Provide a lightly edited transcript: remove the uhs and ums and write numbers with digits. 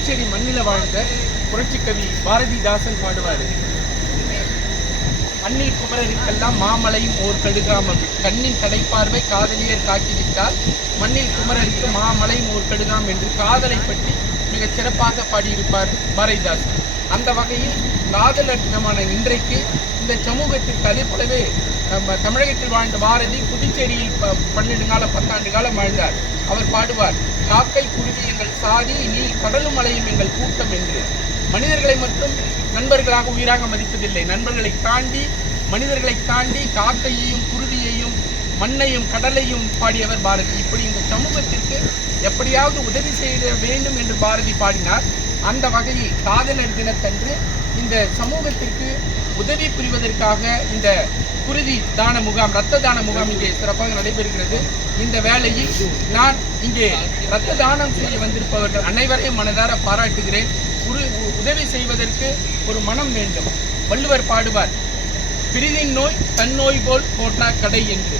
புதுச்சேரி மண்ணில வாழ்ந்த புரட்சிக்கவி பாரதிதாசன் பாடுவாரு, மண்ணில் குமரருக்கெல்லாம் மாமலையும் ஓர் கடுகாமம், கண்ணின் கடைப்பார்வை காதலியர் காக்கிவிட்டால் மண்ணில் குமரருக்கு மாமலையும் ஓர் கடுகாம் என்று காதலை பற்றி மிகச் சிறப்பாக பாடியிருப்பார் பாரதிதாசன். அந்த வகையில் காதலர் தினமான இன்றைக்கு இந்த சமூகத்திற்கு அதே போலவே நம்ம தமிழகத்தில் வாழ்ந்த பாரதி புதுச்சேரியில் 12 காலம் 10 ஆண்டு காலம் வாழ்ந்தார். அவர் பாடுவார், காக்கை குருவி எங்கள் சாதி, நீ கடலும் மலையும் எங்கள் கூட்டம் என்று. மனிதர்களை மட்டும் நண்பர்களாக உயிராக மதிப்பதில்லை, நண்பர்களை தாண்டி மனிதர்களை தாண்டி காக்கையையும் குருவியையும் மண்ணையும் கடலையும் பாடியவர் பாரதி. இப்படி இந்த சமூகத்திற்கு எப்படியாவது உதவி செய்ய வேண்டும் என்று பாரதி பாடினார். அந்த வகையில் காதலர் தினத்தன்று இந்த சமூகத்திற்கு உதவி புரிவதற்காக இந்த குருதி தான முகாம், இரத்த தான முகாம் இங்கே சிறப்பாக நடைபெறுகிறது. இந்த வேளையில் நான் இங்கே இரத்த தானம் செய்ய வந்திருப்பவர்கள் அனைவரையும் மனதார பாராட்டுகிறேன். உதவி செய்வதற்கு ஒரு மனம் வேண்டும். வள்ளுவர் பாடுவார், பிரிதின் நோய் தன்னோய் போல் போற்றா கடை என்று.